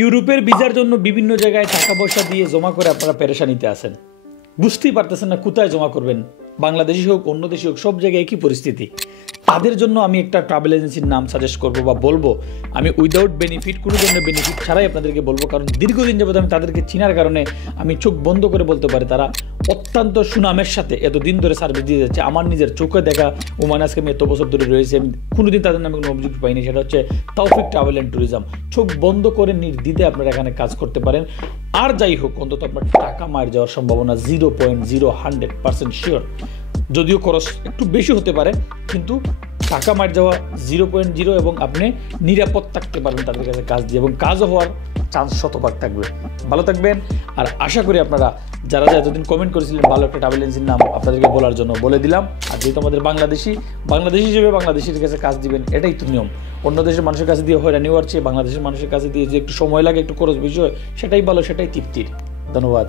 ইউরোপের ভিসার জন্য বিভিন্ন জায়গায় টাকা পয়সা দিয়ে জমা করে আপনারা পেরেশানিতে আছেন, বুঝতেই পারতেছেন না কোথায় জমা করবেন। বাংলাদেশি হোক অন্য দেশি হোক সব জায়গায় একই পরিস্থিতি। তাদের জন্য আমি একটা ট্রাভেল এজেন্সির নাম সাজেস্ট করবো বা বলবো। আমি উইদাউট বেনিফিট, কোনো ধরনের বেনিফিট ছাড়াই আপনাদেরকে বলবো, কারণ দীর্ঘদিন যাবত আমি তাদেরকে চিনার কারণে আমি চোখ বন্ধ করে বলতে পারি তারা অত্যন্ত সুনামের সাথে এতদিন ধরে সার্ভিস দিয়ে যাচ্ছে। আমার নিজের চোখে দেখা ওমান আজকে আমি এত বছর ধরে রয়েছে, আমি কোনোদিন তাদের নামে কোনো অভিযোগ পাইনি। সেটা হচ্ছে তৌফিক ট্রাভেল অ্যান্ড ট্যুরিজম। চোখ বন্ধ করে নির্দ্বিধায় আপনারা এখানে কাজ করতে পারেন। আর যাই হোক, অন্তত আপনার টাকা মার যাওয়ার সম্ভাবনা 0.01% শিওর। যদিও খরচ একটু বেশি হতে পারে, কিন্তু টাকা মার যাওয়া 0.0 এবং আপনি নিরাপদ থাকতে পারবেন তাদের কাছে কাজ দিয়ে, এবং কাজও হওয়ার চান্স শতভাগ থাকবে। ভালো থাকবেন। আর আশা করি আপনারা যারা এতদিন কমেন্ট করেছিলেন ভালো একটা ট্রাভেল এজেন্সির নাম আপনাদেরকে বলার জন্য বলে দিলাম। আর যেহেতু আমাদের বাংলাদেশি হিসেবে বাংলাদেশির কাছে কাজ দিবেন, এটাই তো নিয়ম। অন্য দেশের মানুষের কাছে দিয়ে হয়রানি হওয়ার চেয়ে বাংলাদেশের মানুষের কাছে দিয়ে যে একটু সময় লাগে, একটু খরচ বেশি হয়, সেটাই ভালো, সেটাই তৃপ্তির। ধন্যবাদ।